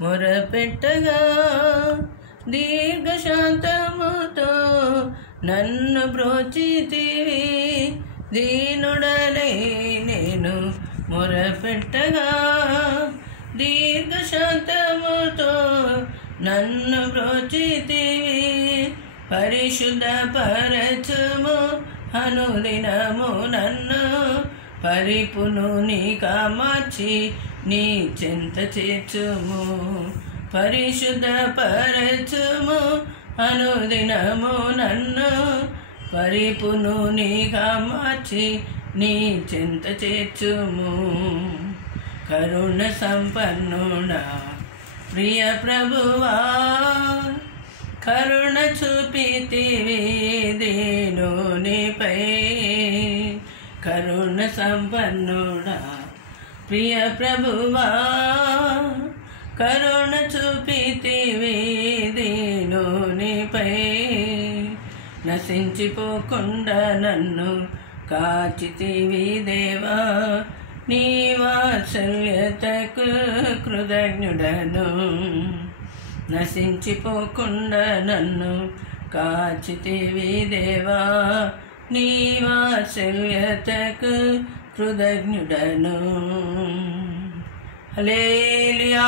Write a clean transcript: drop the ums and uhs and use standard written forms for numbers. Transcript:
మొరపెట్టగా దీర్ఘశాంతముతో నన్ను బ్రోచితివి. దీనుడనై నేను మొరపెట్టగా దీర్ఘశాంతముతో నన్ను బ్రోచితివి. పరిశుద్ధ పరచుము అనుదినము నన్ను, పరిపును నీగా మార్చి నీ చెంత చేర్చుము. పరిశుద్ధ పరచుము అనుదినము నన్ను, పరిపును నీగా మార్చి నీ చెంత చేర్చుము. కరుణ సంపన్నుడా ప్రియ ప్రభువా, కరుణ చూపితివి దీనునిపై. కరుణ సంపన్నుడా ప్రియ ప్రభువా, కరుణ చూపితివి దీనునిపై. నశించిపోకుండా నన్ను కాచితివి దేవా, నీ వాత్సల్యతకు కృతజ్ఞుడను. నశించిపోకుండా నన్ను కాచితివి దేవా, నీ వాత్సల్యతకు కృతజ్ఞుడను. హల్లెలూయా.